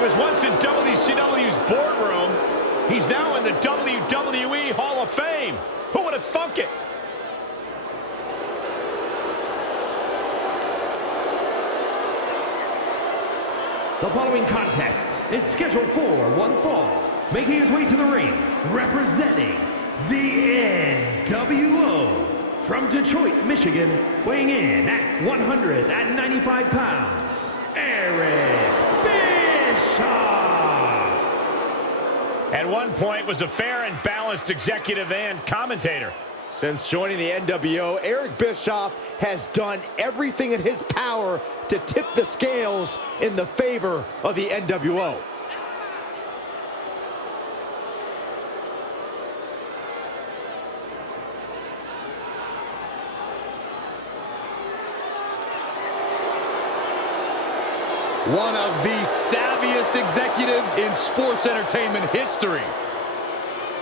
was once in WCW's boardroom. He's now in the WWE Hall of Fame. Who would have thunk it? The following contest is scheduled for one fall. Making his way to the ring, representing the NWO. From Detroit, Michigan, weighing in at 195 pounds, Eric Bischoff. At one point was a fair and balanced executive and commentator. Since joining the NWO, Eric Bischoff has done everything in his power to tip the scales in the favor of the NWO. One of the savviest executives in sports entertainment history.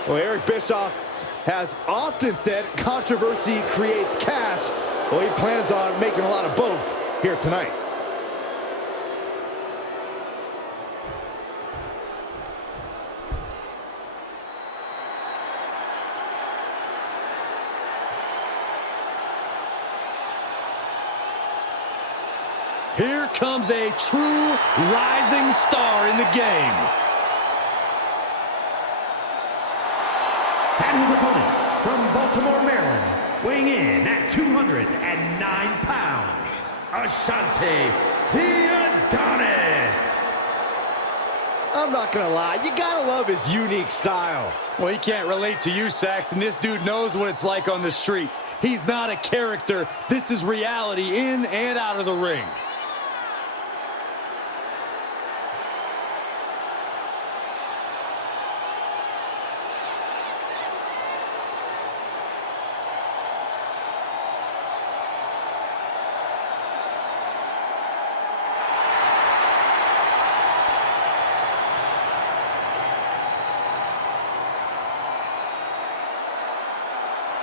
Well, Eric Bischoff has often said controversy creates cash. Well, he plans on making a lot of both here tonight. Here comes a true rising star in the game. And his opponent from Baltimore, Maryland, weighing in at 209 pounds, Ashante the Adonis. I'm not gonna lie, you gotta love his unique style. Well, he can't relate to you, Saxton. This dude knows what it's like on the streets. He's not a character. This is reality in and out of the ring.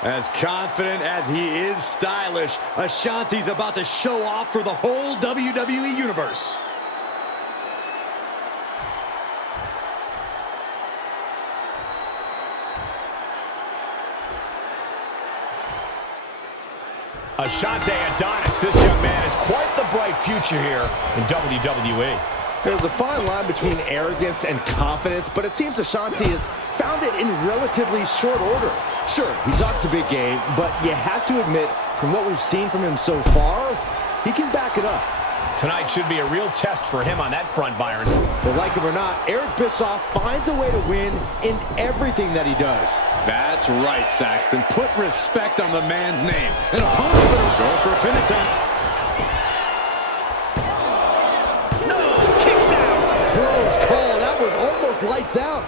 As confident as he is stylish, Ashanti's about to show off for the whole WWE Universe. Ashante Adonis, this young man has quite the bright future here in WWE. There's a fine line between arrogance and confidence, but it seems Ashanti has found it in relatively short order. Sure, he talks a big game, but you have to admit, from what we've seen from him so far, he can back it up. Tonight should be a real test for him on that front, Byron. But like it or not, Eric Bischoff finds a way to win in everything that he does. That's right, Saxton. Put respect on the man's name. An opponent's going for a pin attempt. Close call. That was almost lights out.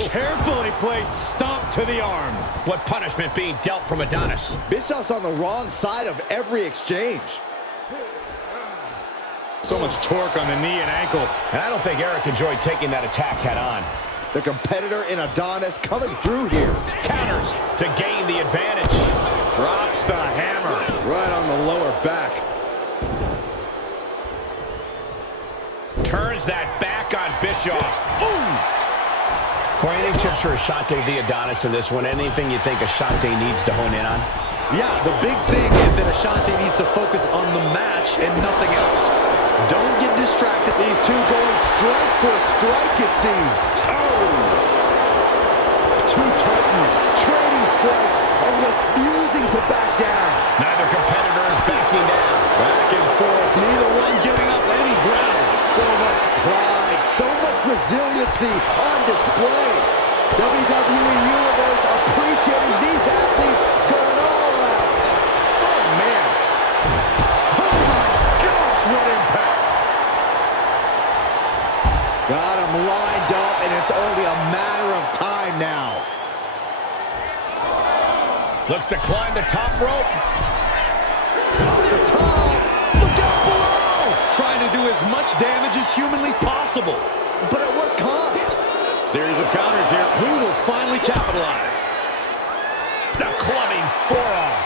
Carefully placed stomp to the arm. What punishment being dealt from Adonis? Bischoff's on the wrong side of every exchange. So much torque on the knee and ankle. And I don't think Eric enjoyed taking that attack head on. The competitor in Adonis coming through here. Counters to gain the advantage. Drops the hammer. Right on the lower back. Turns that back on Bischoff. Ooh! Corey, any tips for Ashante the Adonis in this one? Anything you think Ashante needs to hone in on? Yeah, the big thing is that Ashante needs to focus on the match and nothing else. Don't get distracted. These two going strike for strike, it seems. Oh! Two Titans trading strikes and refusing to back down. Neither competitor is backing down. Back and forth, neither one giving up any ground. So much pride, so much resiliency on display. WWE Universe appreciating these athletes going all out. Oh, man. Oh, my gosh, what impact. Got him lined up, and it's only a matter of time now. Looks to climb the top rope. Off the top. Look out below. Trying to do as much damage as humanly possible. But at what cost? Series of counters here. Who will finally capitalize? The clubbing forearm.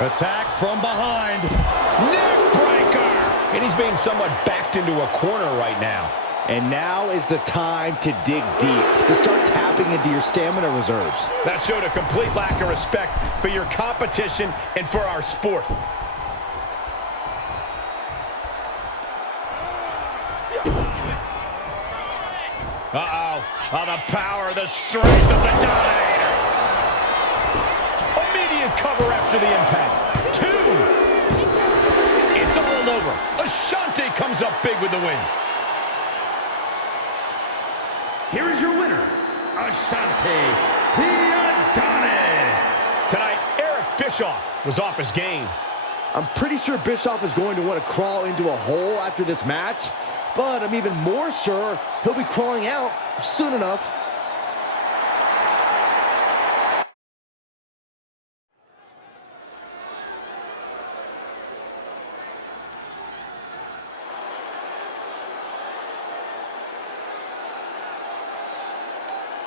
Attack from behind. Neck breaker. And he's being somewhat backed into a corner right now. And now is the time to dig deep, to start tapping into your stamina reserves. That showed a complete lack of respect for your competition and for our sport. Uh-oh. Oh, the power, the strength of the Dominator. Immediate cover after the impact. 2. It's all over. Ashante comes up big with the win. Here is your winner, Ashante the Adonis. Tonight, Eric Bischoff was off his game. I'm pretty sure Bischoff is going to want to crawl into a hole after this match, but I'm even more sure he'll be crawling out soon enough.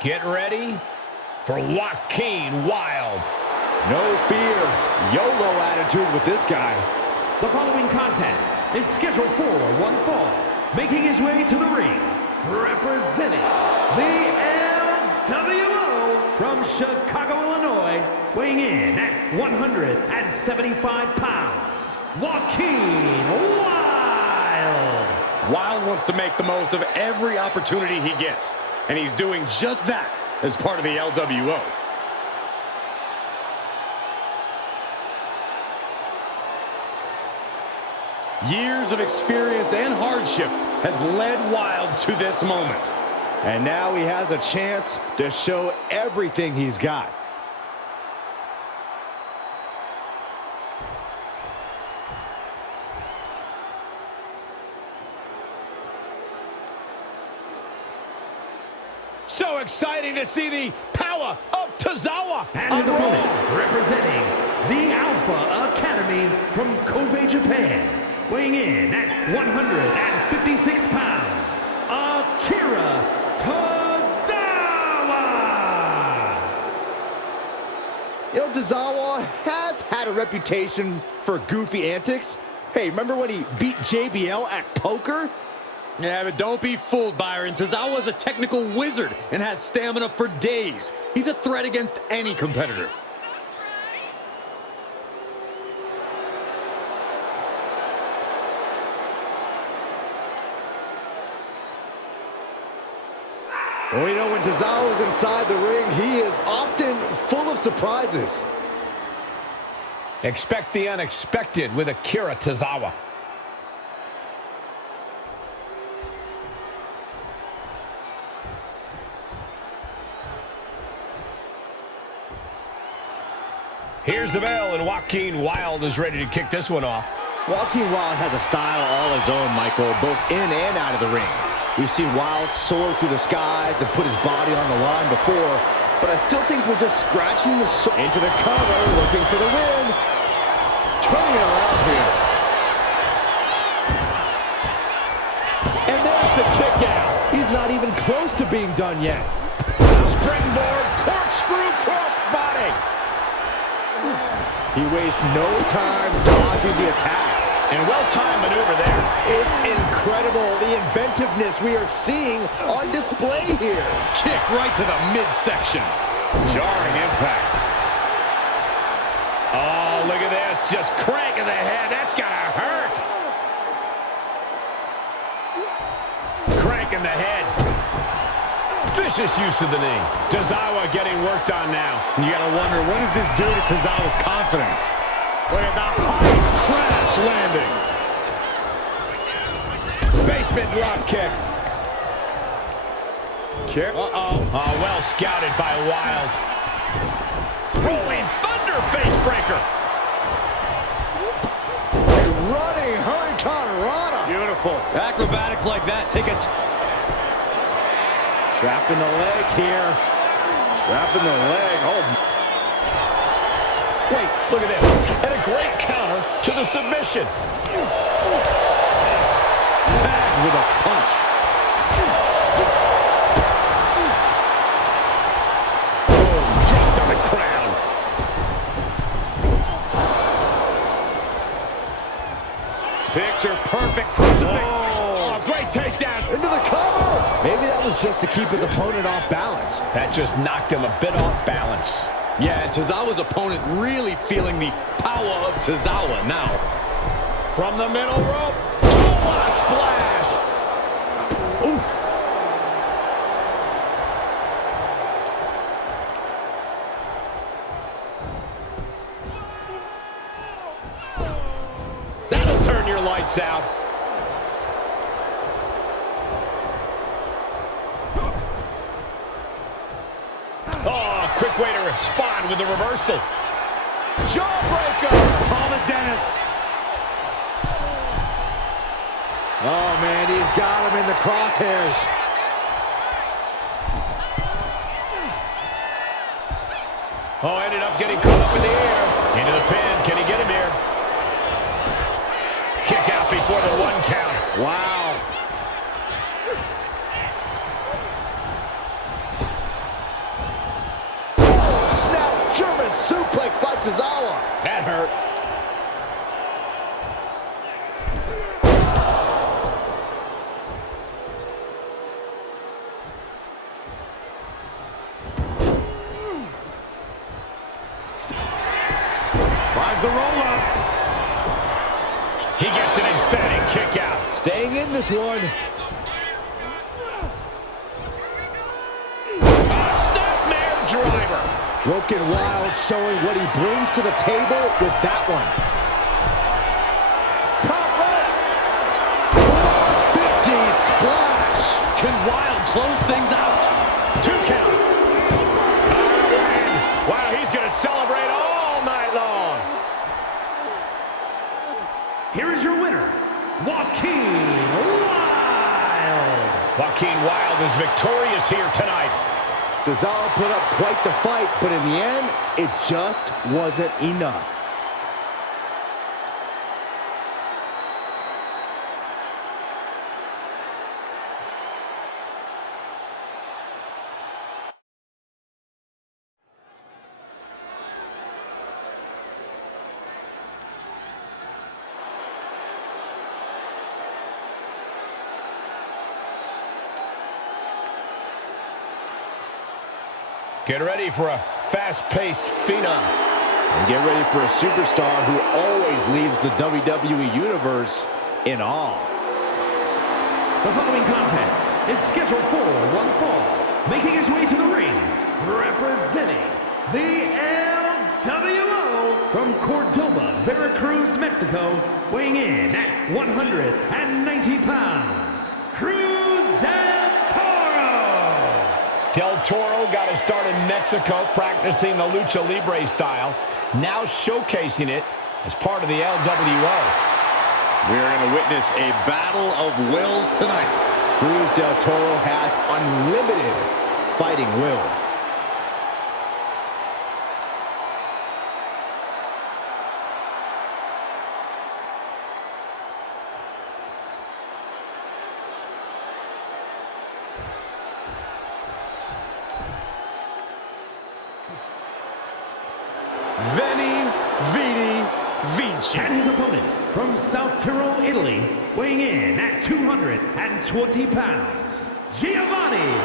Get ready for Joaquin Wilde. No fear, YOLO attitude with this guy. The following contest is scheduled for one fall. Making his way to the ring, representing the LWO from Chicago, Illinois, weighing in at 175 pounds, Joaquin Wilde. Wilde wants to make the most of every opportunity he gets, and he's doing just that as part of the LWO. Years of experience and hardship has led Wilde to this moment. And now he has a chance to show everything he's got. So exciting to see the power of Tozawa. And his opponent, representing the Alpha Academy from Kobe, Japan, weighing in at 156 pounds, Akira Tozawa. You know, Tozawa has had a reputation for goofy antics. Hey, remember when he beat JBL at poker? Yeah, but don't be fooled, Byron. Tozawa's a technical wizard and has stamina for days. He's a threat against any competitor. Well, you know, when Tozawa's inside the ring, he is often full of surprises. Expect the unexpected with Akira Tozawa. Here's the bell, and Joaquin Wilde is ready to kick this one off. Joaquin Wilde has a style all his own, Michael, both in and out of the ring. We've seen Wilde soar through the skies and put his body on the line before, but I still think we're just scratching the surface. Into the cover, looking for the win. Turning it around here. And there's the kick out. He's not even close to being done yet. Springboard, corkscrew, crossbody. He wastes no time dodging the attack. And well-timed maneuver there. It's incredible, the inventiveness we are seeing on display here. Kick right to the midsection. Jarring impact. Oh, look at this. Just cranking the head. That's gotta hurt. Cranking the head. Vicious use of the knee. Tozawa getting worked on now. You gotta wonder, what does this do to Tozawa's confidence? Look at the high crash landing. Basement drop kick. Uh-oh. Oh, well scouted by Wilde. Rolling thunder face breaker. Running Hurricane Rana. Beautiful. Acrobatics like that take a... Trapped in the leg here. Trapped in the leg. Oh. Wait, look at this. And a great counter to the submission. Tag with a punch. Boom, dropped on the crown. Picture perfect just to keep his opponent off balance. That just knocked him a bit off balance. Yeah, and Tozawa's opponent really feeling the power of Tozawa now. From the middle rope. Oh, what a splash. Oof. That'll turn your lights out. Oh, quick way to respond with the reversal. Jawbreaker. Call the dentist. Oh, man, he's got him in the crosshairs. Oh, ended up getting caught up in the air. Into the pin. Can he get him here? Kick out before the 1 count. Wow. Oh, snap German suplex by Tozawa. That hurt. Finds the roll-up. He gets an emphatic kick out. Staying in this one. Snapmare driver. Broken Wild showing what he brings to the table with that one. Top rope. 50 splash. Can Wild close things out? 2 count. Wow, he's going to celebrate all night long. Here is your winner, Joaquin Wild. Joaquin Wild is victorious here tonight. Tozawa put up quite the fight, but in the end, it just wasn't enough. Get ready for a fast-paced phenom. And get ready for a superstar who always leaves the WWE Universe in awe. The following contest is scheduled for one fall. Making his way to the ring, representing the LWO from Cordoba, Veracruz, Mexico, weighing in at 190 pounds, Cruz del Toro. Del Toro got his start in Mexico practicing the Lucha Libre style, now showcasing it as part of the LWO. We're going to witness a battle of wills tonight. Cruz del Toro has unlimited fighting will. Veni, Vidi, Vinci. And his opponent from South Tyrol, Italy, weighing in at 220 pounds, Giovanni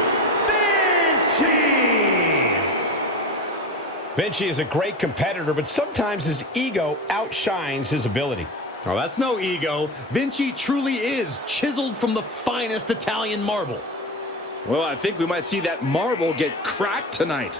Vinci. Vinci is a great competitor, but sometimes his ego outshines his ability. Oh, that's no ego. Vinci truly is chiseled from the finest Italian marble. Well, I think we might see that marble get cracked tonight.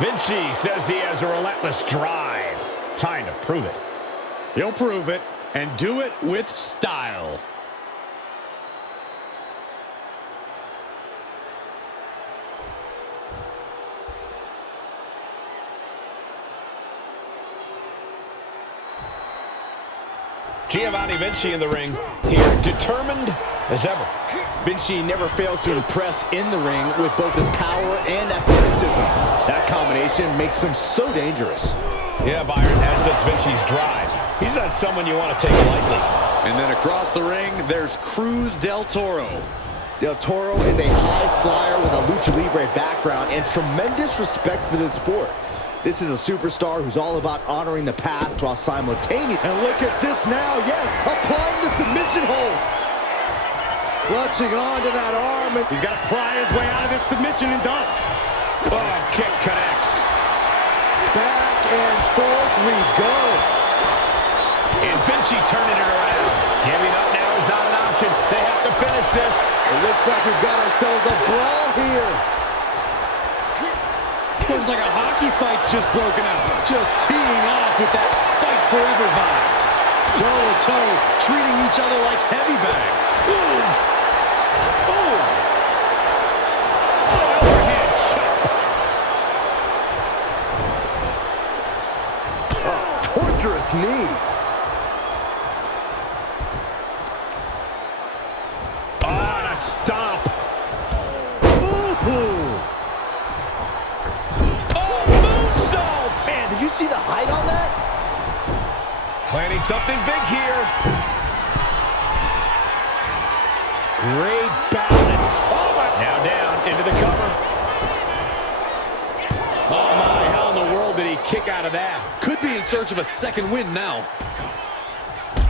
Vinci says he has a relentless drive. Time to prove it. He'll prove it, and do it with style. Giovanni Vinci in the ring here, determined as ever. Vinci never fails to impress in the ring with both his power and athleticism. That combination makes him so dangerous. Yeah, Byron, as does Vinci's drive. He's not someone you want to take lightly. And then across the ring, there's Cruz del Toro. Del Toro is a high flyer with a lucha libre background and tremendous respect for this sport. This is a superstar who's all about honoring the past while simultaneously. And look at this now, yes, applying the submission hold. Clutching onto that arm. He's got to pry his way out of this submission and does. Oh, kick connects. Back and forth we go. And Vinci turning it around. Giving up now is not an option. They have to finish this. It looks like we've got ourselves a brawl here. Looks like a hockey fight's just broken out. Just teeing off with that fight forever vibe. Toe-to-toe, treating each other like heavy bags. Ooh. Ooh. Oh, overhead chop. Oh, torturous knee. Oh, and a stomp. Ooh. Man, did you see the height on that? Planning something big here. Great balance. Oh my. Now down into the cover. Oh my, how in the world did he kick out of that? Could be in search of a second win now.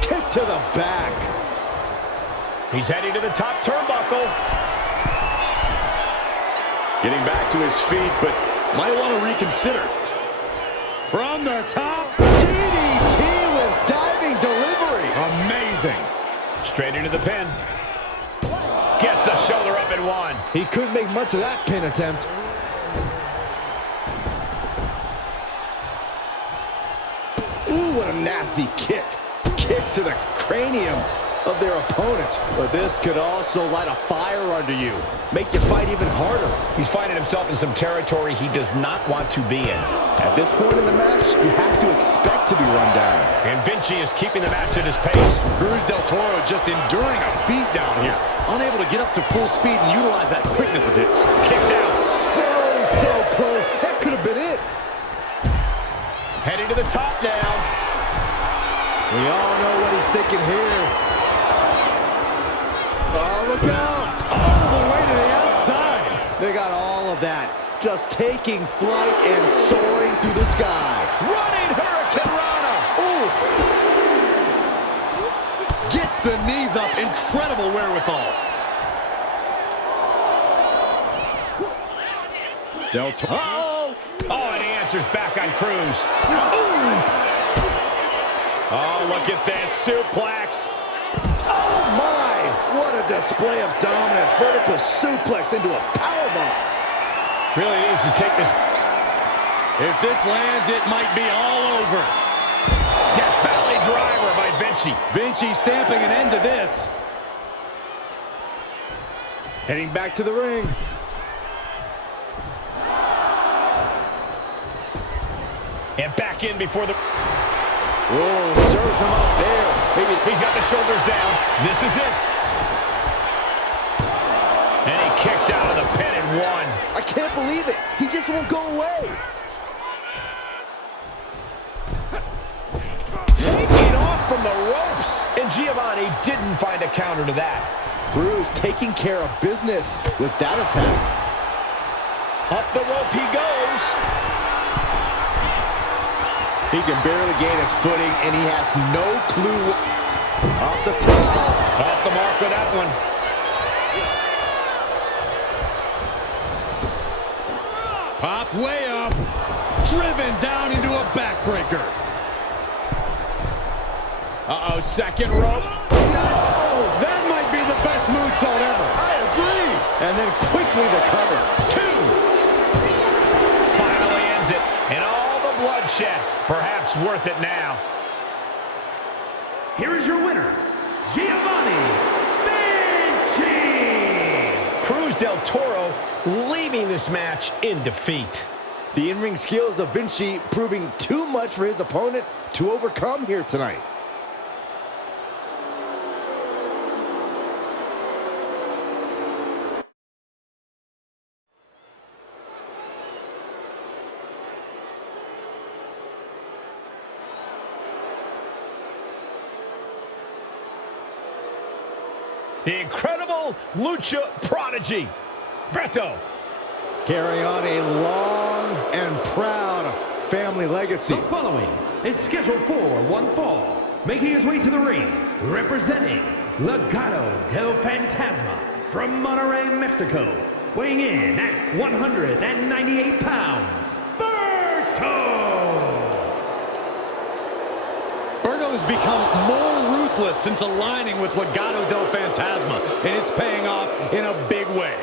Kick to the back. He's heading to the top turnbuckle. Getting back to his feet, but might want to reconsider. From the top. DDT with diving delivery. Amazing. Straight into the pin. Gets the shoulder up and one. He couldn't make much of that pin attempt. Ooh, what a nasty kick. Kick to the cranium of their opponent. But this could also light a fire under you. Make you fight even harder. He's finding himself in some territory he does not want to be in. At this point in the match, you have to expect to be run down. And Vinci is keeping the match at his pace. Cruz del Toro just enduring a beat down here. Unable to get up to full speed and utilize that quickness of his. Kicks out. So close. That could have been it. Heading to the top now. We all know what he's thinking here. Oh, look out. All the way to the outside. They got all of that. Just taking flight and soaring through the sky. Running Hurricane Rana. Ooh. Gets the knees up. Incredible wherewithal. Del Toro. Uh-oh. Oh, and he answers back on Cruz. Ooh. Oh, look at this. Suplex. Oh, my. What a display of dominance. Vertical suplex into a powerbomb. Really needs to take this. If this lands, it might be all over. Death Valley driver by Vinci. Vinci stamping an end to this. Heading back to the ring. And back in before the... Oh, serves him up there. Maybe he's got the shoulders down. This is it. And he kicks out of the pin and one. I can't believe it. He just won't go away. Taking off from the ropes. And Giovanni didn't find a counter to that. Cruz taking care of business with that attack. Up the rope he goes. He can barely gain his footing, and he has no clue. Off the top. Off the mark with that one. Popped way up. Driven down into a backbreaker. Uh-oh, second rope. Oh, that might be the best moonsault ever. I agree. And then quickly the cover. 2. Finally ends it. And all the bloodshed. Perhaps worth it now. Here is your winner, Giovanni Vinci. Cruz del Toro leaving this match in defeat. The in-ring skills of Vinci proving too much for his opponent to overcome here tonight. The incredible Lucha Prodigy, Berto. Carrying on a long and proud family legacy. The following is scheduled for one fall. Making his way to the ring, representing Legado del Fantasma from Monterrey, Mexico. Weighing in at 198 pounds, Berto! Berto has become more ruthless since aligning with Legado del Fantasma, and it's paying off in a big way.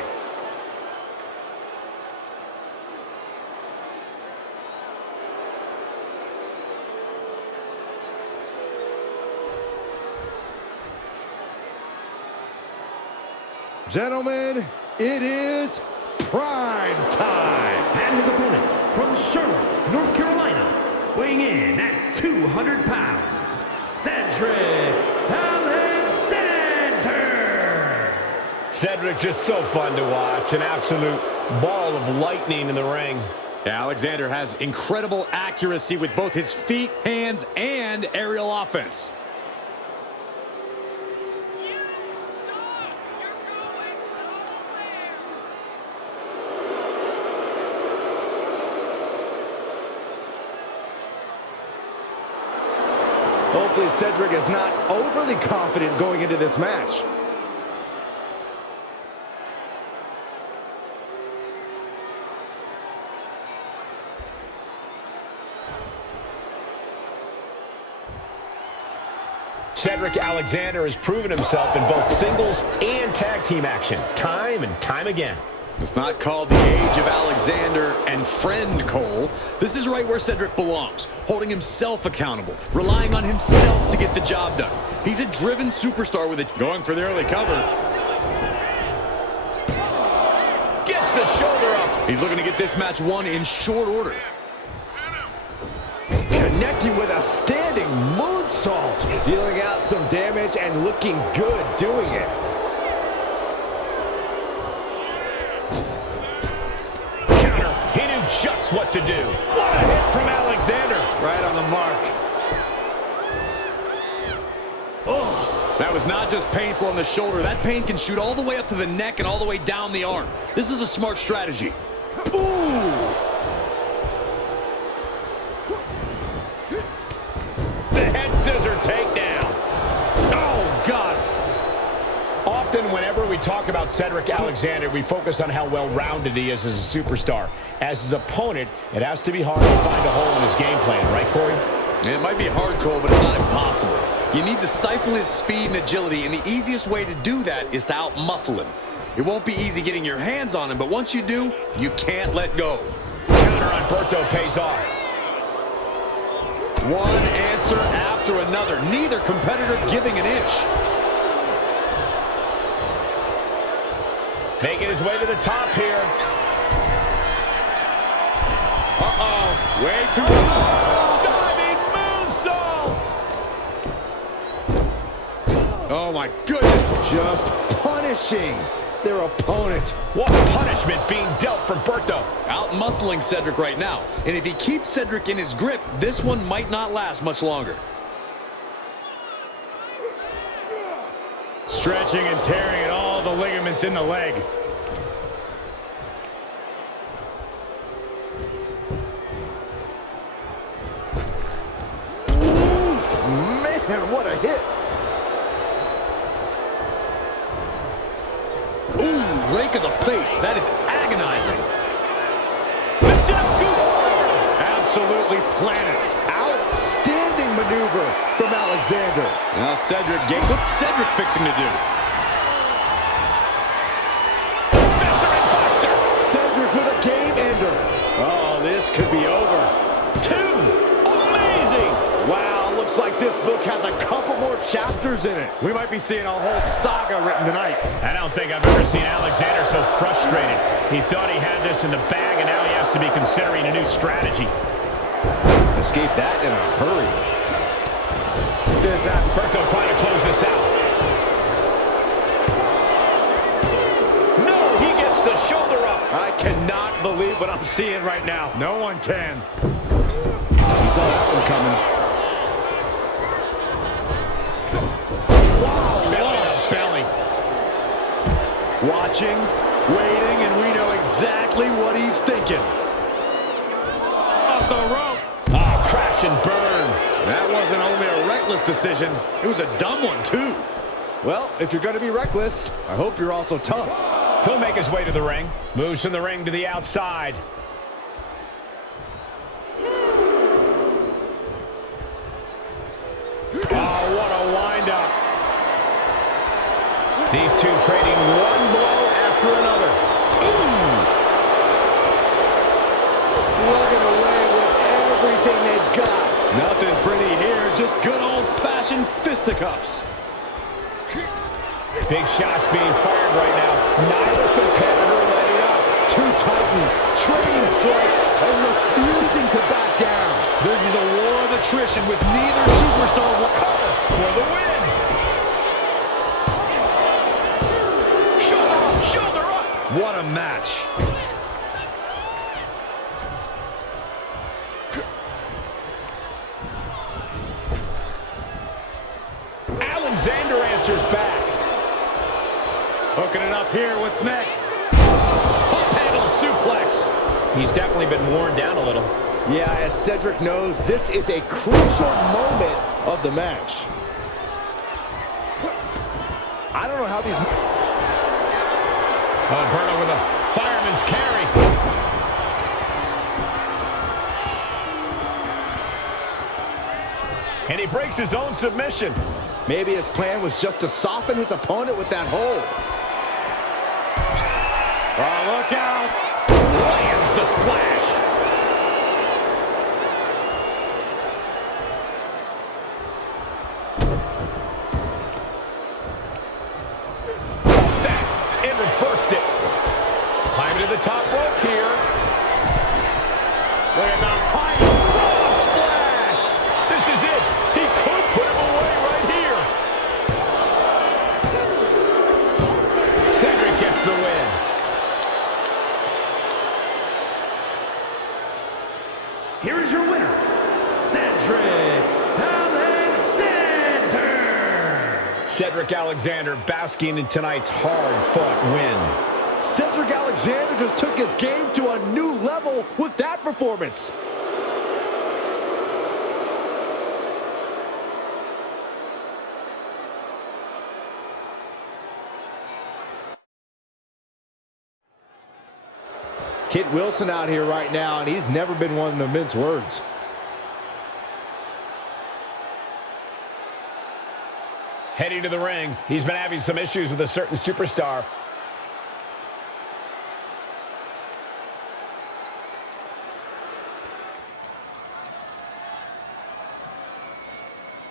Gentlemen, it is prime time. And his opponent from Charlotte, North Carolina, weighing in at 200 pounds, Cedric Alexander. Cedric just so fun to watch, an absolute ball of lightning in the ring. Alexander has incredible accuracy with both his feet, hands, and aerial offense. Hopefully Cedric is not overly confident going into this match. Cedric Alexander has proven himself in both singles and tag team action, time and time again. It's not called the age of Alexander and friend Cole. This is right where Cedric belongs, holding himself accountable, relying on himself to get the job done. He's a driven superstar with it. Going for the early cover. Gets the shoulder up. He's looking to get this match won in short order. Connecting with a standing moonsault. Dealing out some damage and looking good doing it. Just what to do. What a hit from Alexander. Right on the mark. Oh, that was not just painful on the shoulder. That pain can shoot all the way up to the neck and all the way down the arm. This is a smart strategy. Ooh. The head scissor takedown. Oh, God. Often, whenever we talk about Cedric Alexander, we focus on how well-rounded he is as a superstar. As his opponent, it has to be hard to find a hole in his game plan, right, Corey? It might be hard, Cole, but it's not impossible. You need to stifle his speed and agility, and the easiest way to do that is to out-muscle him. It won't be easy getting your hands on him, but once you do, you can't let go. Counter on Berto pays off. One answer after another. Neither competitor giving an inch. Making his way to the top here. Uh-oh. Way too Diving moonsault! Oh, my goodness. Just punishing their opponent. What punishment being dealt for Berto. Out-muscling Cedric right now. And if he keeps Cedric in his grip, this one might not last much longer. Stretching and tearing at all the ligaments in the leg. Man, what a hit. Ooh, rake of the face. That is agonizing. Absolutely planted. Outstanding maneuver from Alexander. Now Cedric, what's Cedric fixing to do? Fisherman Buster. Cedric with a game ender. Oh, this could be over. Two. Amazing. Wow, looks like this book has a couple more chapters in it. We might be seeing a whole saga written tonight. I don't think I've ever seen Alexander so frustrated. He thought he had this in the bag, and now he has to be considering a new strategy. Escape that in a hurry. This Berto trying to close this out. No, he gets the shoulder up. I cannot believe what I'm seeing right now. No one can. He saw that one coming. Wow, belly to belly. Watching, waiting, and we know exactly what he's thinking. Off the rope. Oh, crash and burn. That wasn't only a reckless decision, it was a dumb one, too. Well, if you're going to be reckless, I hope you're also tough. He'll make his way to the ring. Moves from the ring to the outside. Oh, what a wind-up. These two trading one blow after another. Ooh. Slugging away with everything they've got. Nothing pretty here, just good old-fashioned fisticuffs. Big shots being fired right now. Neither competitor letting up. Two titans trading strikes and refusing to back down. This is a war of attrition with neither superstar will cover For the win. Shoulder up, shoulder up. What a match. Alexander answers back. Hooking it up here, what's next? Up handle suplex. He's definitely been worn down a little. Yeah, as Cedric knows, this is a crucial moment of the match. I don't know how these... Oh, Berto with a fireman's carry. And he breaks his own submission. Maybe his plan was just to soften his opponent with that hold. Oh, look out. Lands the splash. That and reversed it. Climbing to the top rope here. Look at the high frog splash. This is it. He could put him away right here. Cedric gets the win. Here is your winner, Cedric Alexander. Cedric Alexander basking in tonight's hard-fought win. Cedric Alexander just took his game to a new level with that performance. Kit Wilson out here right now, and he's never been one to mince words. Heading to the ring, he's been having some issues with a certain superstar.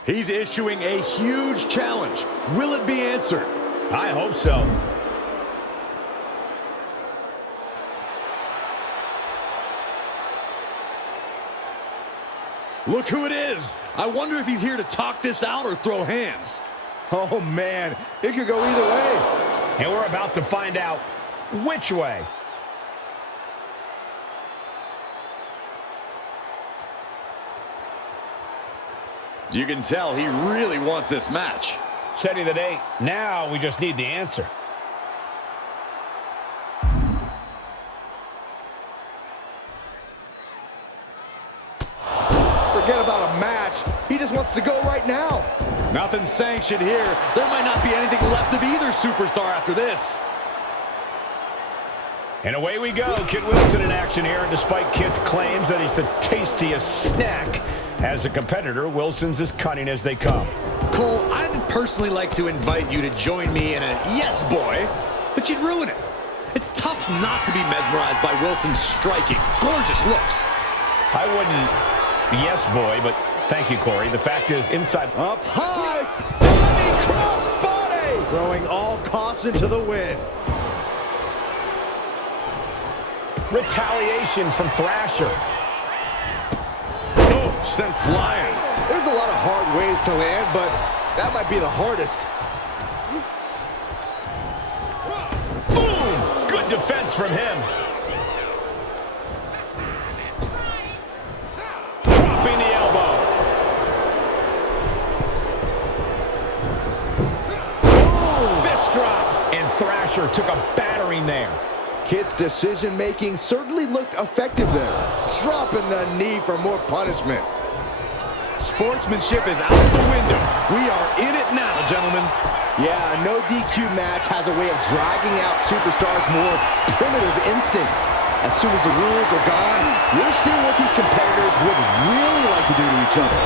He's issuing a huge challenge. Will it be answered? I hope so. Look who it is. I wonder if he's here to talk this out or throw hands. Oh, man, it could go either way. And we're about to find out which way. You can tell he really wants this match. Setting the date. Now we just need the answer. Forget about a match. He just wants to go right now. Nothing sanctioned here. There might not be anything left of either superstar after this. And away we go. Kit Wilson in action here. And despite Kit's claims that he's the tastiest snack, as a competitor, Wilson's as cunning as they come. Cole, I'd personally like to invite you to join me in a yes, boy, but you'd ruin it. It's tough not to be mesmerized by Wilson's striking, gorgeous looks. I wouldn't yes, boy, but thank you, Corey. The fact is, inside... Up high, diving crossbody, throwing all caution to the wind. Retaliation from Thrasher. Oh, sent flying. There's a lot of hard ways to land, but that might be the hardest. Boom! Good defense from him. Dropping the elbow. Boom! Fist drop. And Thrasher pressure, took a battering there. Kid's decision-making certainly looked effective there. Dropping the knee for more punishment. Sportsmanship is out the window. We are in it now, gentlemen. Yeah, a no DQ match has a way of dragging out superstars' more primitive instincts. As soon as the rules are gone, we're seeing what these competitors would really like to do to each other.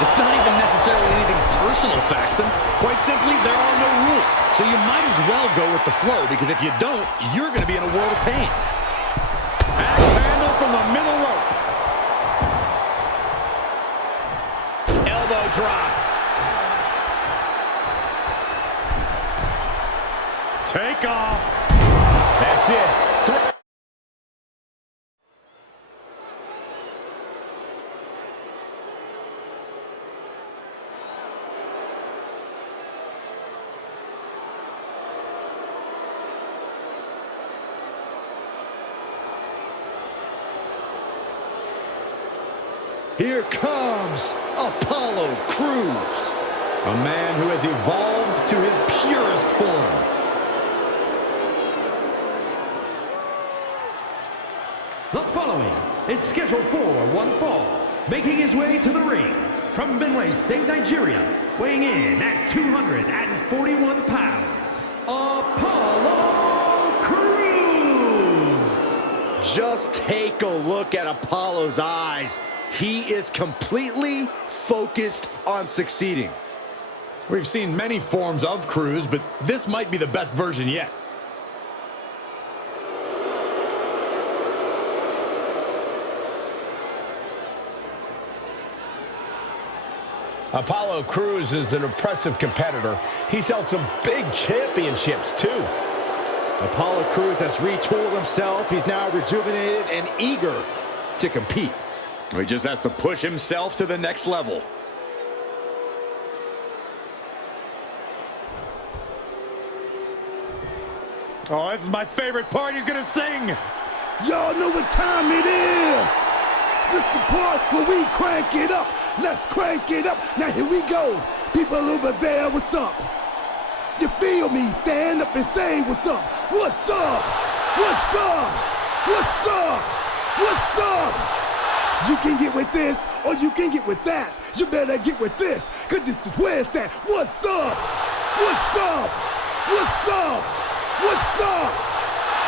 It's not even necessarily anything personal, Saxton. Quite simply, there are no rules. So you might as well go with the flow, because if you don't, you're going to be in a world of pain. Axe handle from the middle rope. Elbow drop. Take off. That's it. Here comes Apollo Crews. A man who has evolved to his purest form. The following is scheduled for one fall, making his way to the ring from Benue State, Nigeria, weighing in at 241 pounds, Apollo Crews. Just take a look at Apollo's eyes. He is completely focused on succeeding. We've seen many forms of Crews, but this might be the best version yet. Apollo Crews is an impressive competitor. He's held some big championships, too. Apollo Crews has retooled himself. He's now rejuvenated and eager to compete. He just has to push himself to the next level. Oh, this is my favorite part. He's gonna sing. Y'all know what time it is. This the part where we crank it up. Let's crank it up. Now here we go. People over there, what's up? You feel me? Stand up and say what's up. What's up? What's up? What's up? What's up? You can get with this or you can get with that. You better get with this, cause this is where it's at. What's up? What's up? What's up? What's up?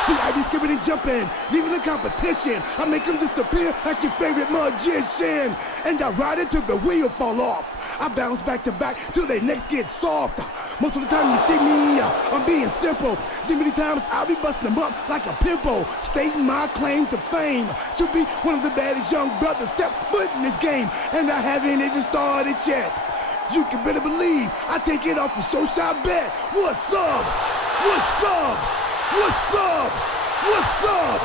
See, I be skipping and jumping, leaving the competition. I make them disappear like your favorite magician. And I ride it till the wheel fall off. I bounce back to back till their necks get soft. Most of the time you see me, I'm being simple. Then many times I'll be busting them up like a pimple, stating my claim to fame, to be one of the baddest young brothers step foot in this game. And I haven't even started yet. You can better believe I take it off the show shot bet. What's up? What's up? What's up? What's up?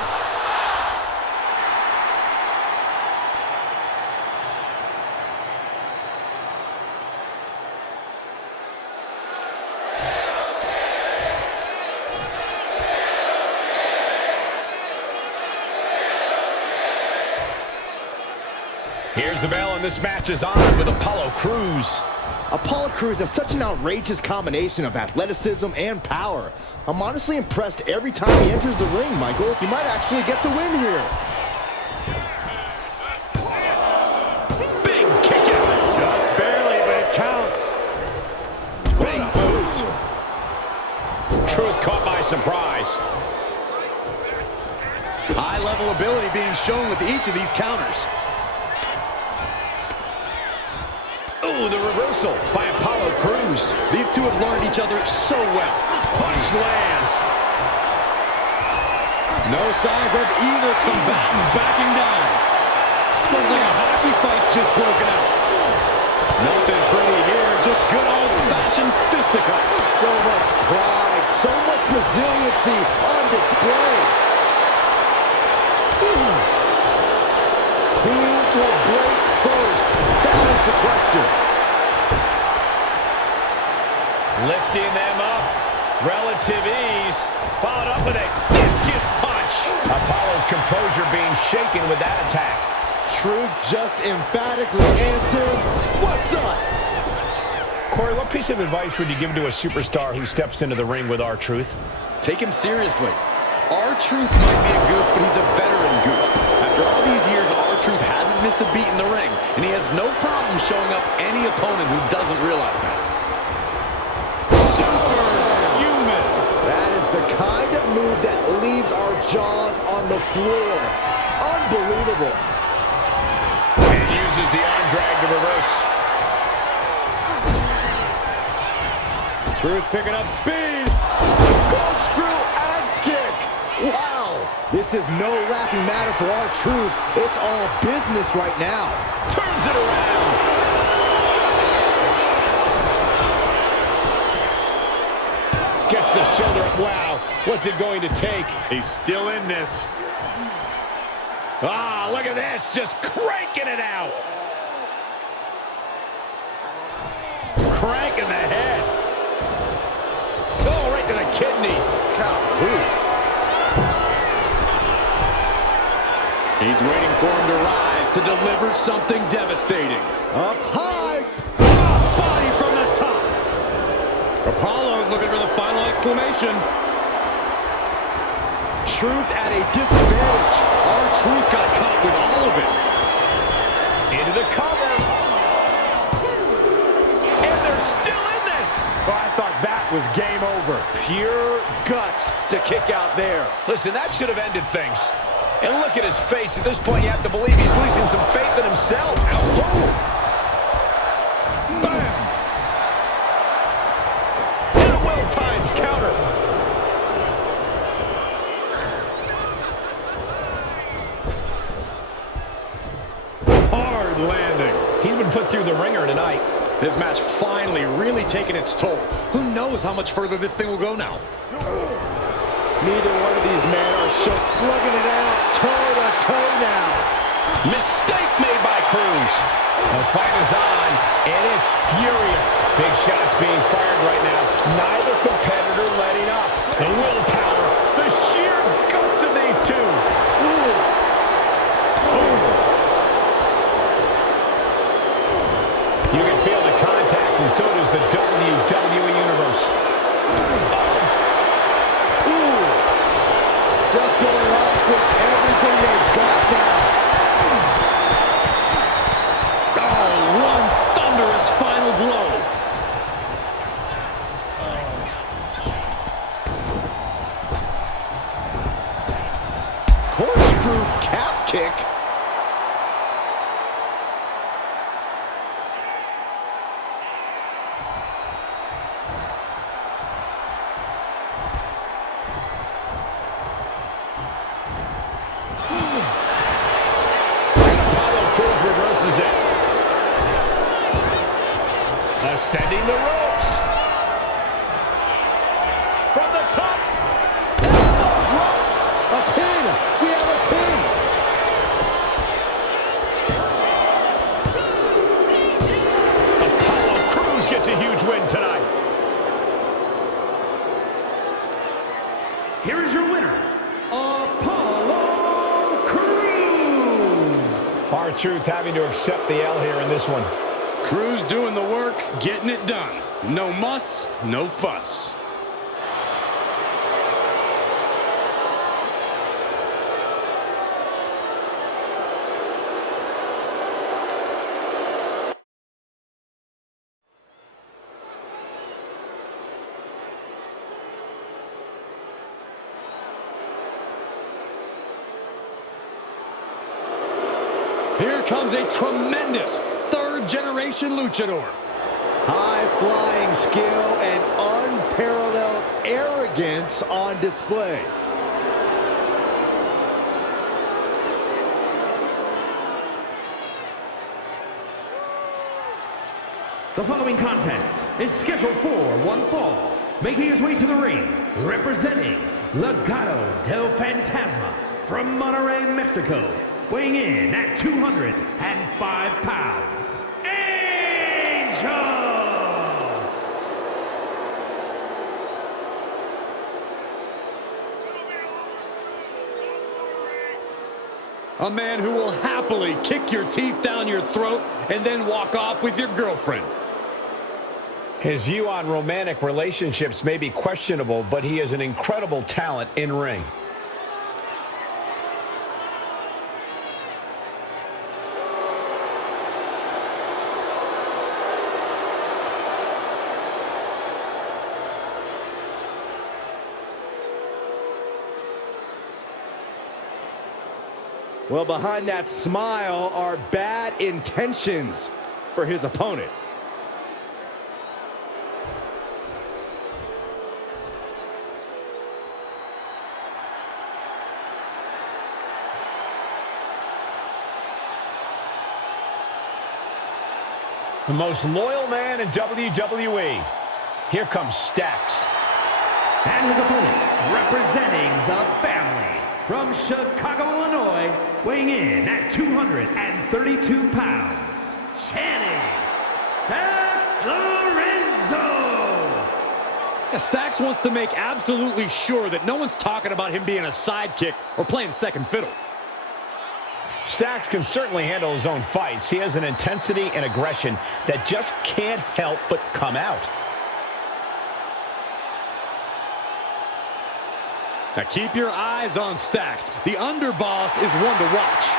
Here's the bell, and this match is on with Apollo Crews. Apollo Crews has such an outrageous combination of athleticism and power. I'm honestly impressed every time he enters the ring, Michael. He might actually get the win here. Big kick out. Just barely, but it counts. Big boot. Truth caught by surprise. High-level ability being shown with each of these counters. Ooh, the reversal by Apollo Crews. These two have learned each other so well. Punch lands. No signs of either combatant backing down. Looks like a hockey fight's just broken out. Nothing pretty here, just good old-fashioned fisticuffs. So much pride, so much resiliency on display. Ooh. Who will break first? That is the question. Lifting them up. Relative ease. Followed up with a discus punch. Apollo's composure being shaken with that attack. Truth just emphatically answered, what's up? Corey, what piece of advice would you give to a superstar who steps into the ring with R-Truth? Take him seriously. R-Truth might be a goof, but he's a veteran goof. After all these years, R-Truth hasn't missed a beat in the ring, and he has no problem showing up any opponent who doesn't realize that. Superhuman! That is the kind of move that leaves our jaws on the floor. Unbelievable. And uses the arm drag to reverse. Truth picking up speed. Corkscrew axe kick. Wow. This is no laughing matter for R-Truth. It's all business right now. Turns it around. Gets the shoulder up. Wow. What's it going to take? He's still in this. Ah, look at this. Just cranking it out. Cranking the head. Oh, right to the kidneys. Golly. He's waiting for him to rise to deliver something devastating. Up high. Crossbody from the top. Apollo looking for the final exclamation. Truth at a disadvantage. R-Truth got caught with all of it. Into the cover. And they're still in this. Oh, I thought that was game over. Pure guts to kick out there. Listen, that should have ended things. And look at his face. At this point, you have to believe he's losing some faith in himself. Boom. Bam. And a well-timed counter. Hard landing. He's been put through the ringer tonight. This match finally really taking its toll. Who knows how much further this thing will go now? Neither one of these men are slugging it out toe-to-toe now. Mistake made by Cruz. The fight is on, and it's furious. Big shots being fired right now. Neither competitor letting up. The willpower, the sheer guts of these two. Ooh. Ooh. You can feel the contact, and so does the WWE Universe. Just going off with everything they've got now. Oh, one thunderous final blow. Corkscrew calf kick. Reverses it. Ascending the ropes. From the top. Elbow drop. A pin. We have a pin. Apollo Crews gets a huge win tonight. Here is your winner, Apollo Crews. R-Truth having to accept the L here in this one. Crews doing the work, getting it done. No muss, no fuss. Here comes a tremendous third-generation luchador. High-flying skill and unparalleled arrogance on display. The following contest is scheduled for one fall. Making his way to the ring, representing Legado del Fantasma from Monterrey, Mexico. Weighing in at 205 pounds, Angel! A man who will happily kick your teeth down your throat and then walk off with your girlfriend. His view on romantic relationships may be questionable, but he is an incredible talent in ring. Well, behind that smile are bad intentions for his opponent. The most loyal man in WWE. Here comes Stacks. And his opponent, representing the family, from Chicago, Illinois, weighing in at 232 pounds, Channing Stacks Lorenzo. Yeah, Stacks wants to make absolutely sure that no one's talking about him being a sidekick or playing second fiddle. Stacks can certainly handle his own fights. He has an intensity and aggression that just can't help but come out. Now keep your eyes on Stacks. The underboss is one to watch.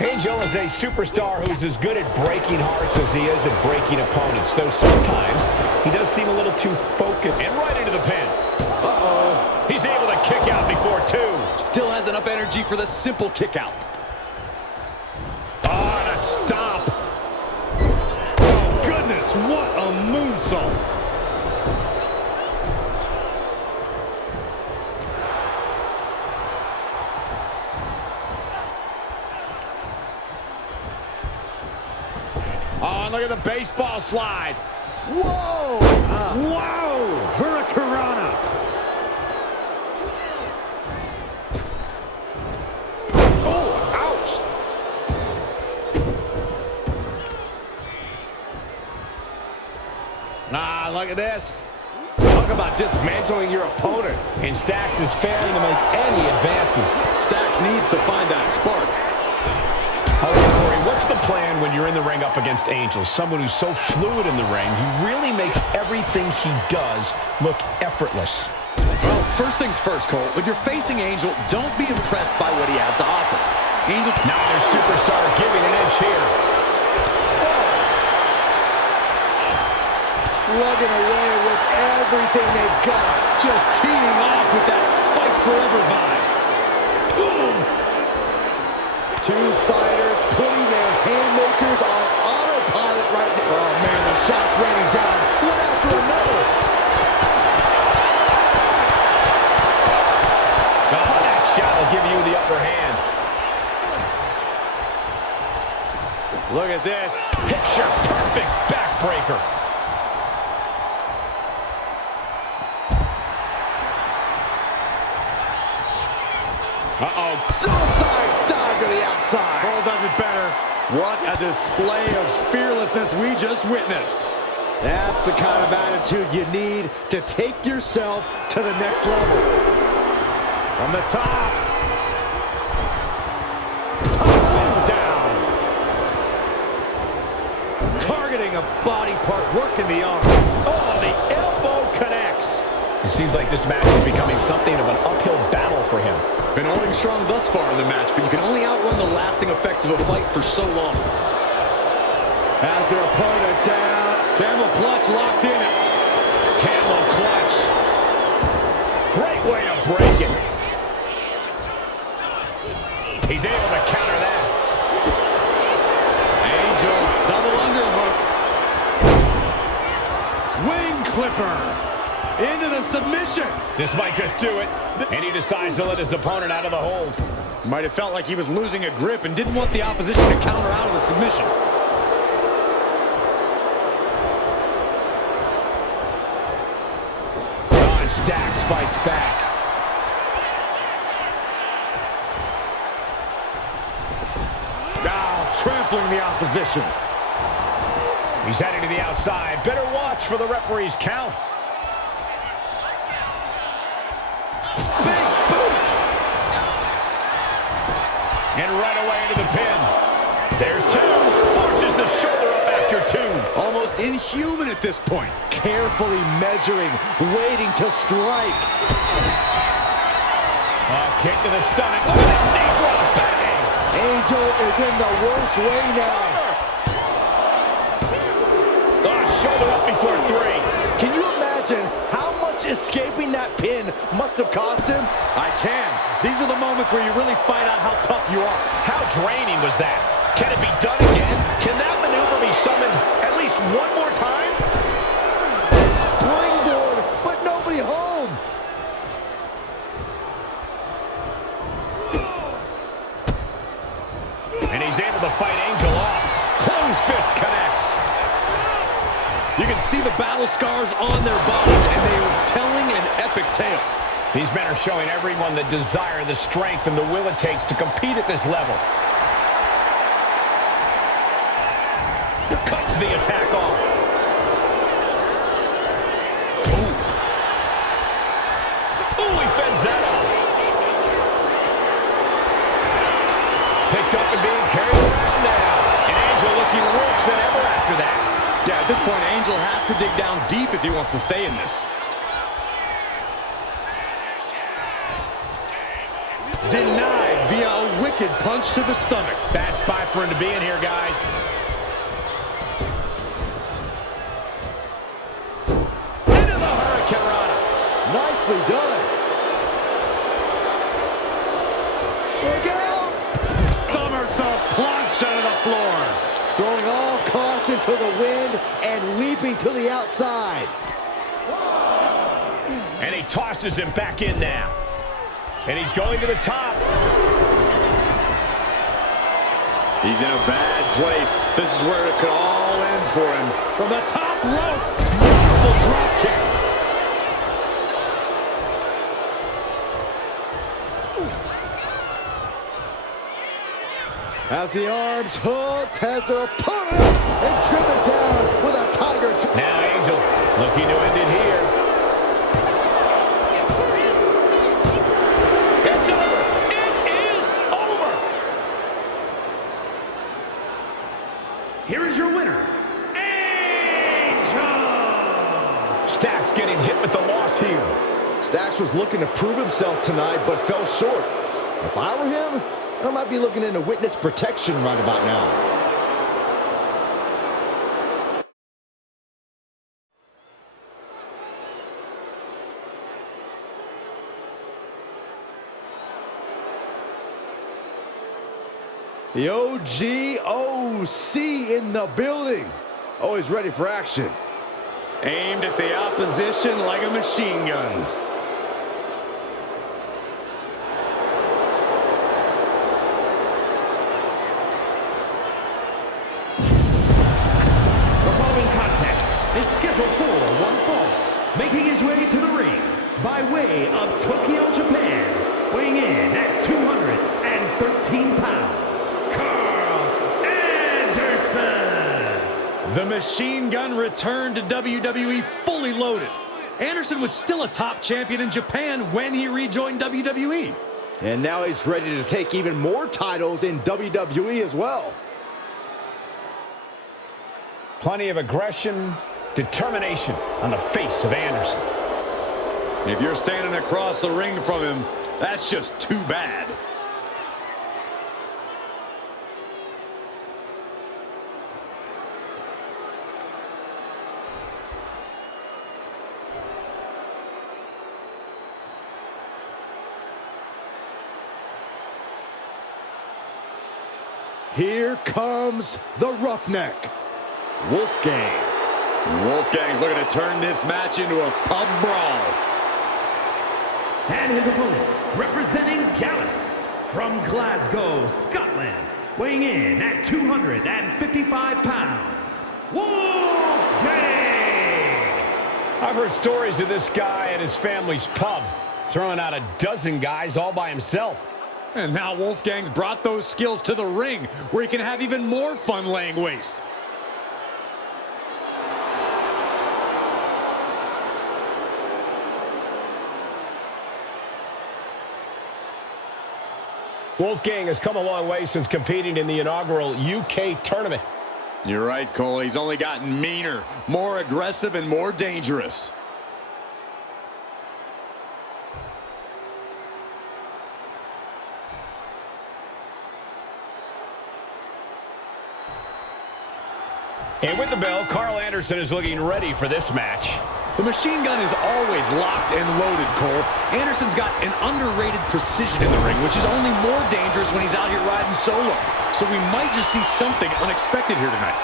Angel is a superstar who's as good at breaking hearts as he is at breaking opponents, though sometimes he does seem a little too focused. And right into the pin. Uh-oh. He's able to kick out before two. Still has enough energy for the simple kick out. Oh, and a stomp. Oh, goodness, what a moonsault. Oh, look at the baseball slide. Whoa! Wow! Hurricanrana. Oh, ouch. Ah, look at this. Talk about dismantling your opponent. And Stacks is failing to make any advances. Stacks needs to find that spark. All right, Corey, what's the plan when you're in the ring up against Angel? Someone who's so fluid in the ring, he really makes everything he does look effortless. Well, first things first, Cole. When you're facing Angel, don't be impressed by what he has to offer. Angel, neither superstar giving an inch here. Slugging away with everything they've got. just teeing off with that fight forever vibe. Boom! Two fighters putting their haymakers on autopilot right now. Oh, man, the shots raining down, one after another. Oh, that shot will give you the upper hand. Look at this. Picture perfect backbreaker. Uh-oh. Suicide dive to the outside. Cole does it better. What a display of fearlessness we just witnessed. That's the kind of attitude you need to take yourself to the next level. From the top. Top down. Targeting a body part, working the arm. Oh, the elbow connects. It seems like this match is becoming something of an uphill battle for him. Been holding strong thus far in the match, but you can only outrun the lasting effects of a fight for so long. Has their opponent down. Camel clutch locked in. Camel clutch. Great way to break it. He's able to counter that. Angel, double underhook. Wing clipper. Into the submission. This might just do it. And he decides to let his opponent out of the hold. Might have felt like he was losing a grip and didn't want the opposition to counter out of the submission. John Stacks fights back. trampling the opposition. He's heading to the outside. Better watch for the referee's count. Big boot! And right away into the pin. There's two. Forces the shoulder up after two. Almost inhuman at this point. Carefully measuring, waiting to strike. Kick to the stomach. Look at this knee drop. Bang! Angel is in the worst way now. Shoulder up before three. Can you imagine how much escaping that pin must have cost him? I can. These are the moments where you really find out how tough you are. How draining was that? Can it be done again? Can that maneuver be summoned at least one more time? Springboard, but nobody home. And he's able to fight Angel off. Closed fist connects. You can see the battle scars on their bodies, and they are telling an epic tale. These men are showing everyone the desire, the strength, and the will it takes to compete at this level. Cuts the attack off. Ooh. Ooh, he fends that off. Picked up and being carried around now. And Angel looking worse than ever after that. Yeah, at this point, Angel has to dig down deep if he wants to stay in this. Denied via a wicked punch to the stomach. Bad spot for him to be in here, guys. Into the Hurricane Rana. Nicely done. Look out! Somersault plunge onto the floor. Throwing all caution to the wind and leaping to the outside. And he tosses him back in now. And he's going to the top. He's in a bad place. This is where it could all end for him. From the top rope, beautiful drop kick. As the arms hooked, has their opponent and driven down with a tiger. Now Angel looking to end it here. It's over. It is over. Here is your winner, Angel! Stacks getting hit with the loss here. Stacks was looking to prove himself tonight, but fell short. If I were him, I might be looking into witness protection right about now. The OGOC in the building. Always ready for action. Aimed at the opposition like a machine gun. Is scheduled for one fall, making his way to the ring by way of Tokyo, Japan, weighing in at 213 pounds, Carl Anderson. The machine gun returned to WWE fully loaded. Anderson was still a top champion in Japan when he rejoined WWE. And now he's ready to take even more titles in WWE as well. Plenty of aggression, determination on the face of Anderson. If you're standing across the ring from him, that's just too bad. Here comes the Roughneck, Wolfgang. Wolfgang's looking to turn this match into a pub brawl. And his opponent, representing Gallus from Glasgow, Scotland, weighing in at 255 pounds, Wolfgang! I've heard stories of this guy at his family's pub, throwing out a dozen guys all by himself. And now Wolfgang's brought those skills to the ring, where he can have even more fun laying waste. Wolfgang has come a long way since competing in the inaugural UK tournament. You're right, Cole. He's only gotten meaner, more aggressive, and more dangerous. And with the bell, Carl Anderson is looking ready for this match. The machine gun is always locked and loaded, Cole. Anderson's got an underrated precision in the ring, which is only more dangerous when he's out here riding solo. So we might just see something unexpected here tonight.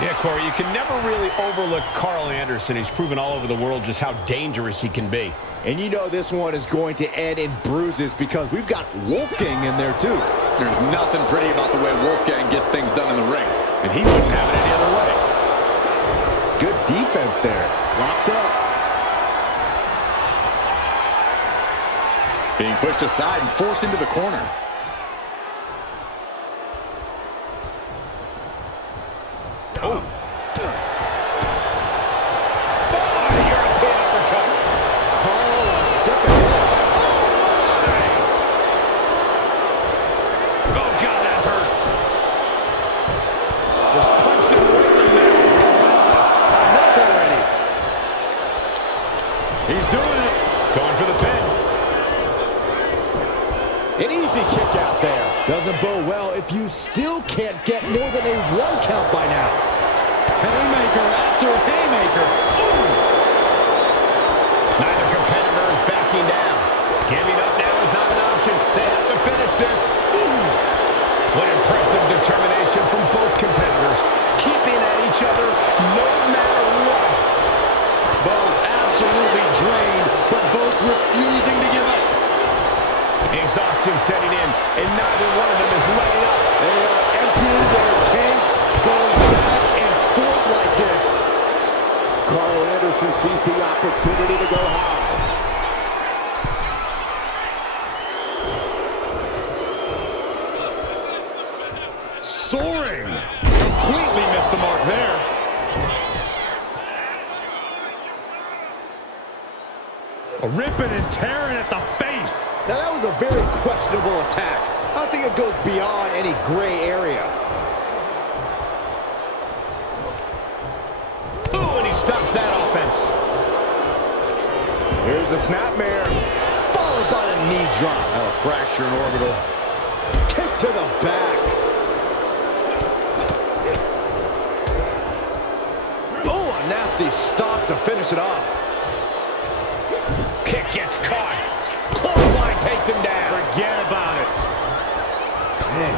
Yeah, Corey, you can never really overlook Carl Anderson. He's proven all over the world just how dangerous he can be. And you know this one is going to end in bruises because we've got Wolfgang in there too. There's nothing pretty about the way Wolfgang gets things done in the ring, and he wouldn't have it any other way. Good defense there. Locks up. Being pushed aside and forced into the corner. Oh. European uppercut. Oh, a step ahead. Oh, God, that hurt. Just punched him right in the middle. Enough already. He's doing it. Going for the pin. An easy kick out there. Doesn't bode well if you still can't get more than a 1 count by now. Haymaker after haymaker. Ooh. Neither competitor is backing down. Giving up now is not an option. They have to finish this. Ooh. What impressive determination from both competitors. Keeping at each other no matter what. Both absolutely drained, but both refusing to give up. Exhaustion setting in, and neither one of them is letting up. They are emptying their tanks, going back and forth like this. Carl Anderson sees the opportunity to go high. Soaring. Completely missed the mark there. Ripping and tearing at the face. Now that was a very questionable attack. I don't think it goes beyond any gray area. Ooh, and he stops that offense. Here's the snapmare, followed by the knee drop. Oh, a fracture in orbital. Kick to the back. Oh, a nasty stop to finish it off. Kick gets caught. Clothesline takes him down. Forget about it. Man.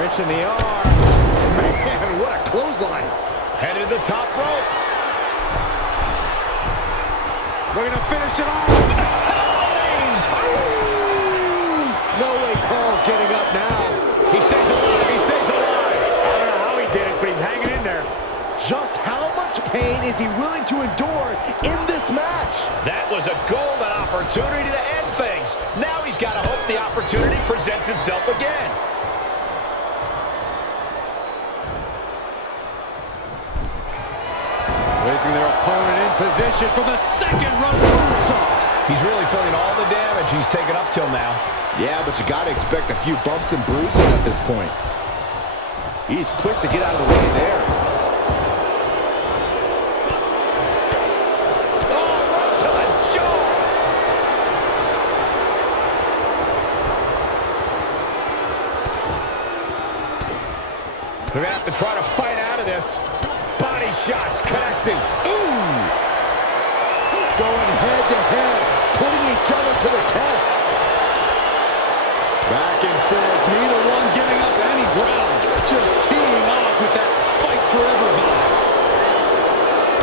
Wrench in the arm. Man, what a clothesline. Headed to the top rope. We're going to finish it off. No way Carl's getting up now. He stays alive. He stays alive. I don't know how he did it, but he's hanging in there. Just how much pain is he willing to endure in this match? That was a golden opportunity to end things. Now he's got to hope the opportunity presents itself again. Placing their opponent in position for the second rope moonsault. He's really feeling all the damage he's taken up till now. Yeah, but you got to expect a few bumps and bruises at this point. He's quick to get out of the way there. They're going to have to try to fight out of this. Body shots connecting. Ooh! Going head to head, putting each other to the test. Back and forth, neither one giving up any ground. Just teeing off with that fight forever vibe.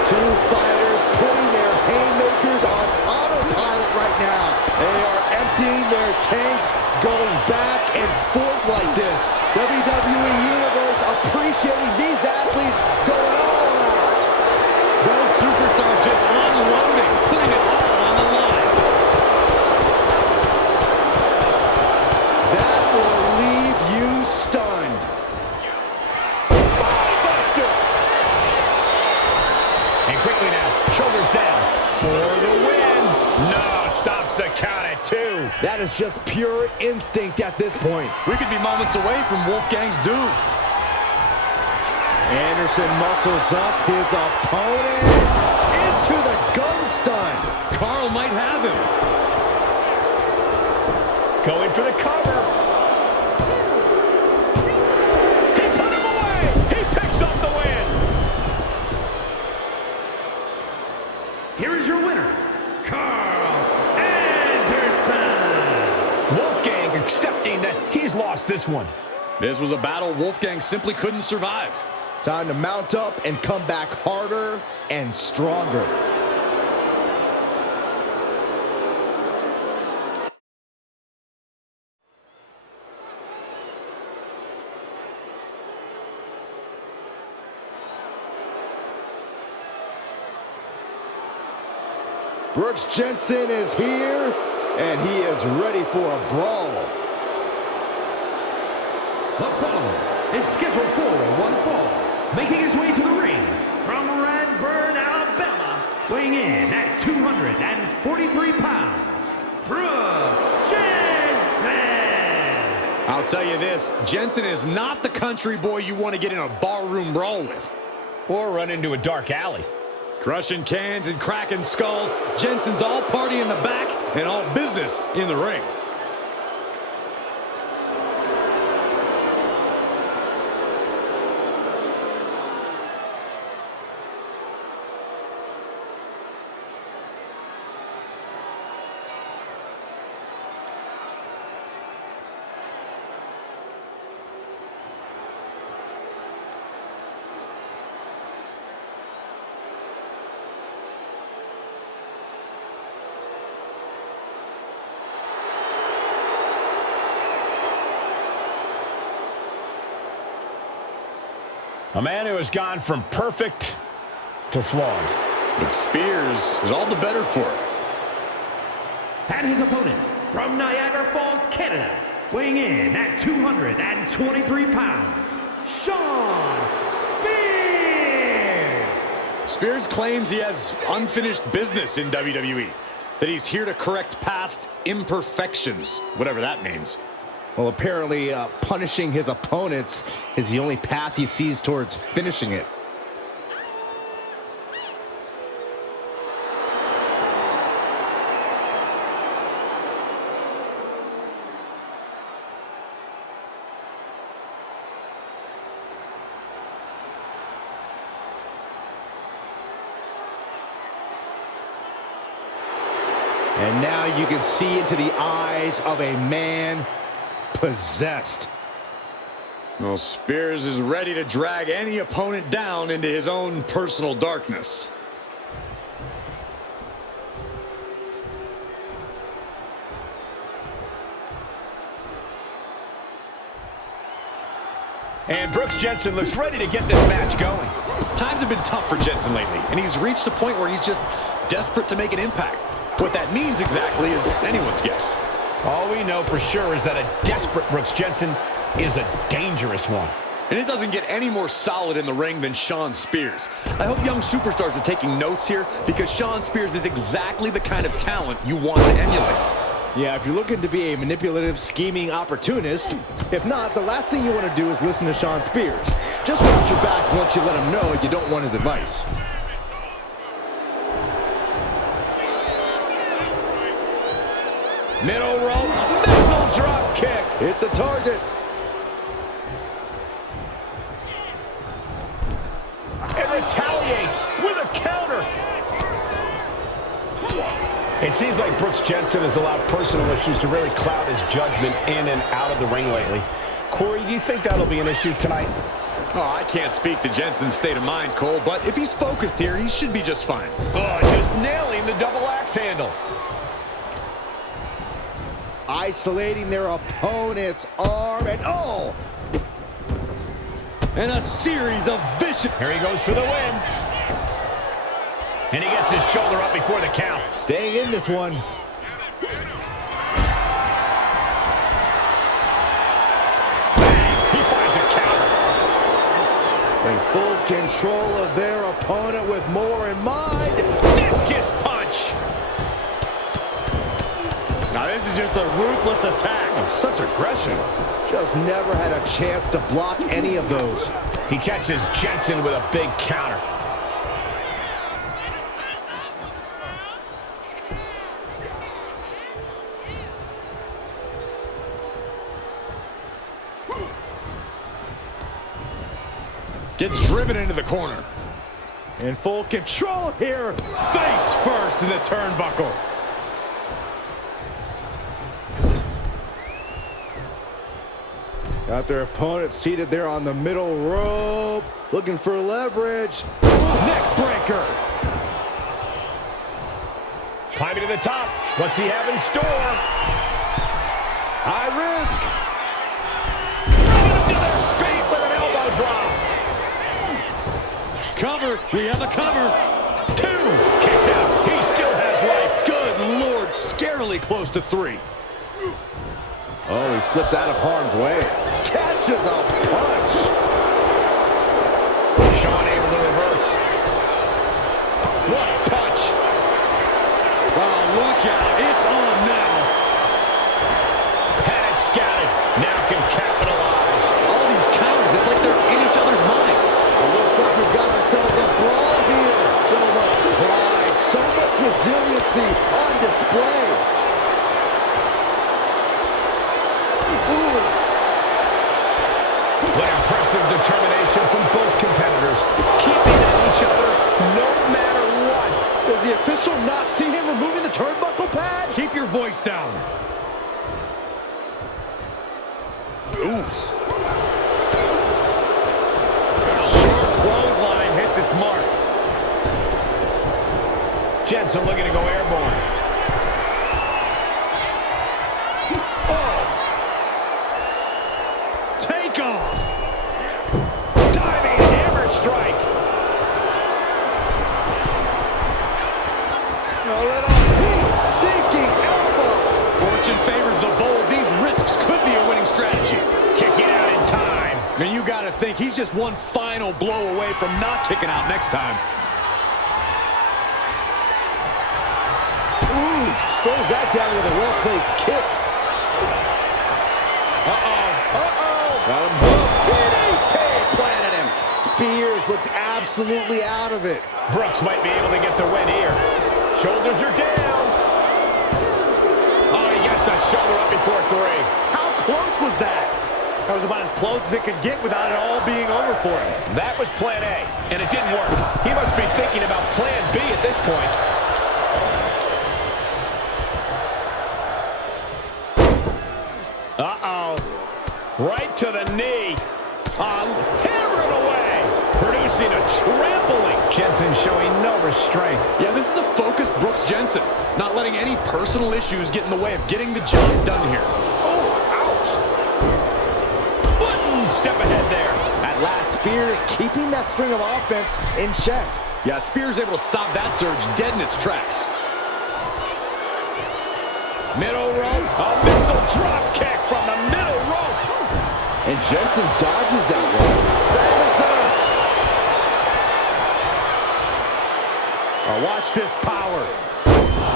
Two fighters putting their haymakers on autopilot right now. They are emptying their tanks, going back and forth like this. WWE Universe appreciating these athletes going all out. Both superstars just unloading, putting it all on the line. That is just pure instinct at this point. We could be moments away from Wolfgang's doom. Anderson muscles up his opponent into the gun stun. Carl might have him. Going for the cover. He put him away. He picks up the win. Here is your winner, Carl Anderson. Wolfgang accepting that he's lost this one. This was a battle Wolfgang simply couldn't survive. Time to mount up and come back harder and stronger. Brooks Jensen is here, and he is ready for a brawl. The following is scheduled for one fall. Making his way to the ring from Radburn, Alabama, weighing in at 243 pounds, Brooks Jensen. I'll tell you this, Jensen is not the country boy you want to get in a barroom brawl with. Or run into a dark alley. Crushing cans and cracking skulls, Jensen's all party in the back and all business in the ring. A man who has gone from perfect to flawed. But Spears is all the better for it. And his opponent from Niagara Falls, Canada, weighing in at 223 pounds, Shawn Spears. Spears claims he has unfinished business in WWE, that he's here to correct past imperfections, whatever that means. Well, apparently punishing his opponents is the only path he sees towards finishing it. And now you can see into the eyes of a man possessed. Well, Spears is ready to drag any opponent down into his own personal darkness. And Brooks Jensen looks ready to get this match going. Times have been tough for Jensen lately, and he's reached a point where he's just desperate to make an impact. What that means exactly is anyone's guess. All we know for sure is that a desperate Brooks Jensen is a dangerous one. And it doesn't get any more solid in the ring than Shawn Spears. I hope young superstars are taking notes here, because Shawn Spears is exactly the kind of talent you want to emulate. Yeah, if you're looking to be a manipulative, scheming opportunist, if not, the last thing you want to do is listen to Shawn Spears. Just watch your back once you let him know you don't want his advice. Middle rope, missile drop kick. Hit the target. And retaliates with a counter. It seems like Brooks Jensen has allowed personal issues to really cloud his judgment in and out of the ring lately. Corey, do you think that'll be an issue tonight? Oh, I can't speak to Jensen's state of mind, Cole, but if he's focused here, he should be just fine. Oh, just nailing the double axe handle. Isolating their opponent's arm, and oh! And a series of vicious... Here he goes for the win. And he gets his shoulder up before the count. Staying in this one. He finds a counter. In full control of their opponent with more in mind. Discus punch. Now this is just a ruthless attack. Such aggression. Just never had a chance to block any of those. He catches Jensen with a big counter. Gets driven into the corner. In full control here. Face first in the turnbuckle. Got their opponent seated there on the middle rope, looking for leverage. Neck breaker. Climbing to the top. What's he have in store? High risk. Throwing him to their feet with an elbow drop. Cover. We have a cover. 2. Kicks out. He still has life. Good Lord. Scarily close to 3. Oh, he slips out of harm's way. Catches a punch. Shawn able to reverse. What a punch. Oh, look out. It's on now. Had it scouted. Now can capitalize. All these counters, it's like they're in each other's minds. It looks like we've got ourselves a brawl here. So much pride, so much resiliency on display. What impressive determination from both competitors, keeping at each other no matter what. Does the official not see him removing the turnbuckle pad? Keep your voice down. Oof. Short clothesline hits its mark. Jensen looking to go airborne. Take off. Diving hammer strike. A little heat-seeking elbow. Fortune favors the bold. These risks could be a winning strategy. Kicking out in time. And you got to think he's just one final blow away from not kicking out next time. Ooh, slows that down with a well-placed kick. Got him hooked. DDT planted him. Spears looks absolutely out of it. Brooks might be able to get the win here. Shoulders are down. Oh, he gets the shoulder up before 3. How close was that? That was about as close as it could get without it all being over for him. That was plan A, and it didn't work. He must be thinking about plan B at this point. Uh-oh. Right to the knee. Hammer it away. Producing a trampling. Jensen showing no restraint. Yeah, this is a focused Brooks Jensen. Not letting any personal issues get in the way of getting the job done here. Oh, ouch. One step ahead there. At last, Spears keeping that string of offense in check. Yeah, Spears able to stop that surge dead in its tracks. Middle rope. A missile drop kick from the middle rope. And Jensen dodges that one. Watch this power.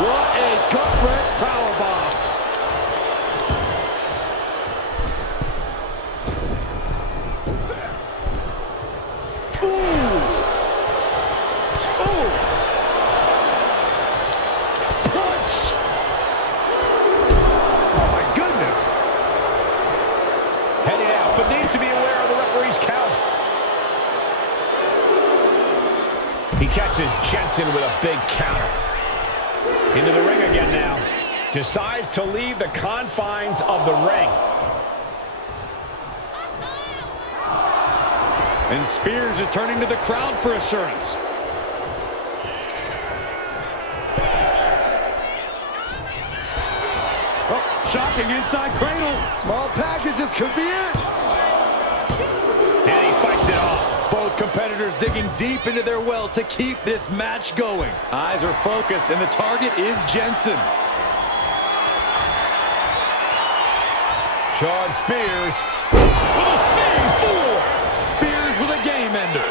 What a gut-wrench powerbomb. Ooh! Ooh! Punch! Oh, my goodness. Heading out, but needs to be aware of the referee's count. He catches Jensen with a big counter. Into the ring again now. Decides to leave the confines of the ring. And Spears is turning to the crowd for assurance. Oh, shocking inside cradle. Small packages could be it. And he fights it off. Both competitors digging deep into their well to keep this match going. Eyes are focused, and the target is Jensen. Shawn Spears with a seeing fool. Spears with a game ender.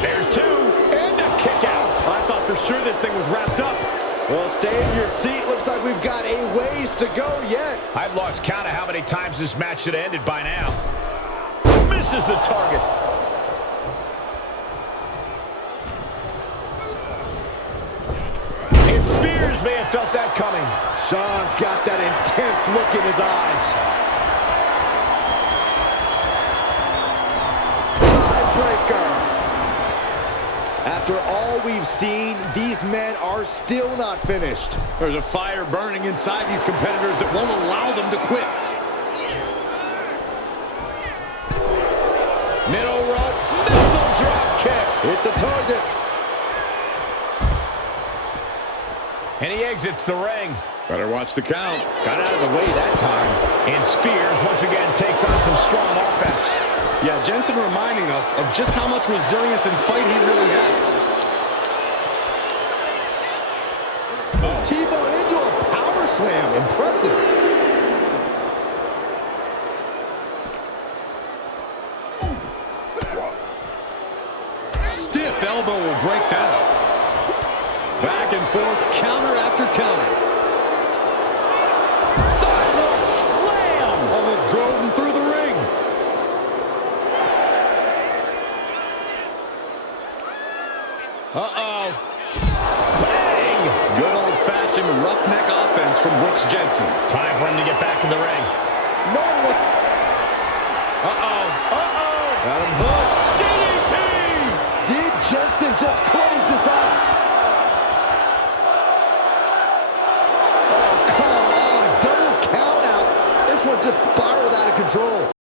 There's 2, and a kick out. I thought for sure this thing was wrapped up. Well, stay in your seat. Looks like we've got a ways to go yet. I've lost count of how many times this match should have ended by now. Misses the target. And Spears may have felt that coming. Shawn's got that intense look in his eyes. Tiebreaker. After all we've seen, these men are still not finished. There's a fire burning inside these competitors that won't allow them to quit. Middle rope, missile drop kick. Hit the target. And he exits the ring. Better watch the count. Got out of the way that time. And Spears once again takes on some strong offense. Yeah, Jensen reminding us of just how much resilience and fight he really has. T-bone into a power slam. Impressive. Stiff elbow will break that up. Back and forth, counter after counter. Sidewalk slam! Almost drove him through the ring. Uh-oh. Bang! Good old-fashioned roughneck offense from Brooks Jensen. Time for him to get back in the ring. No one. Uh-oh. Uh-oh. Got him hooked. DDT! Did Jensen just close this out? Oh, come on. Double count out. This one just spiraled out of control.